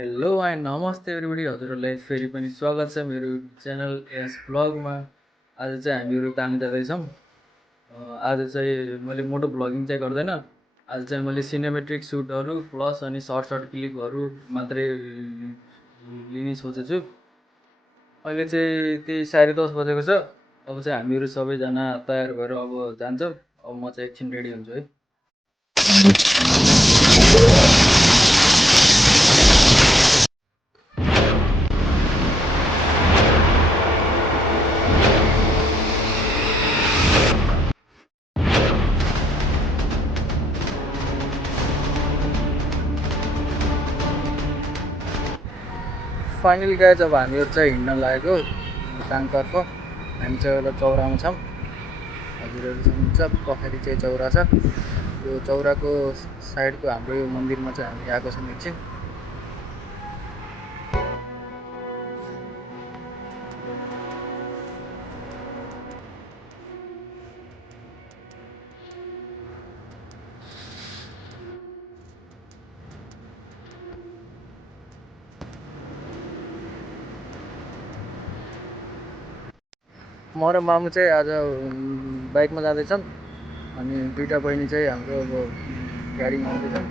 Hello and नमस्ते everybody, हजुरहरूलाई फेरि पनि स्वागत छ मेरो च्यानल यस ब्लगमा। आज चाहिँ हामीहरू दाङ जाँदैछौँ। आज चाहिँ मैले मोटो ब्लगिङ चाहिँ गर्दैन। आज चाहिँ मैले सिनेमेट्रिक सुटहरू प्लस अनि सर्ट सर्ट क्लिपहरू मात्रै लिने सोचेको छु। अहिले चाहिँ त्यही 10:30 बजेको छ। अब चाहिँ हामीहरू सबैजना तयार भएर अब जान्छौँ। अब म चाहिँ एकछिन रेडी हुन्छु है। फाइनली गाइज अब हामीहरू चाहिँ हिँड्न लागेको दाङतर्फ। हामी चाहिँ एउटा चौरामा छौँ। हजुरहरू सुन्नुहुन्छ पखारी चाहिँ चौरा छ। यो चौराको साइडको हाम्रो यो मन्दिरमा चाहिँ हामी आएको छौँ एकछिन। म र मामु चाहिँ आज बाइकमा जाँदैछौँ अनि दुईवटा बहिनी चाहिँ हाम्रो अब गाडीमा आउँदैछन्।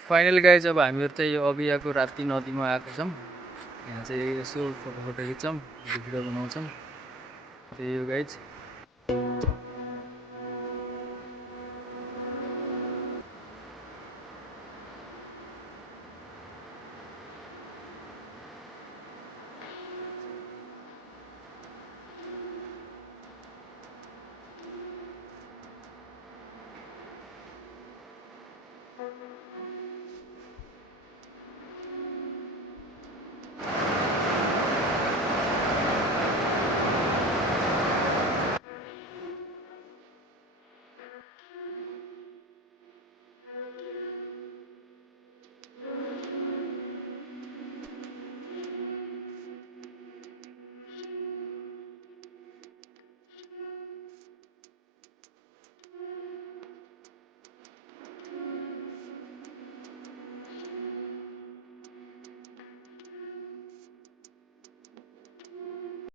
फाइनल गाइज अब हामीहरू चाहिँ यो अबियाको राप्ती नदीमा आएको छौँ। यहाँ चाहिँ यसो फोटो खिच्छौँ, भिडियो बनाउँछौँ। त्यही हो गाइज।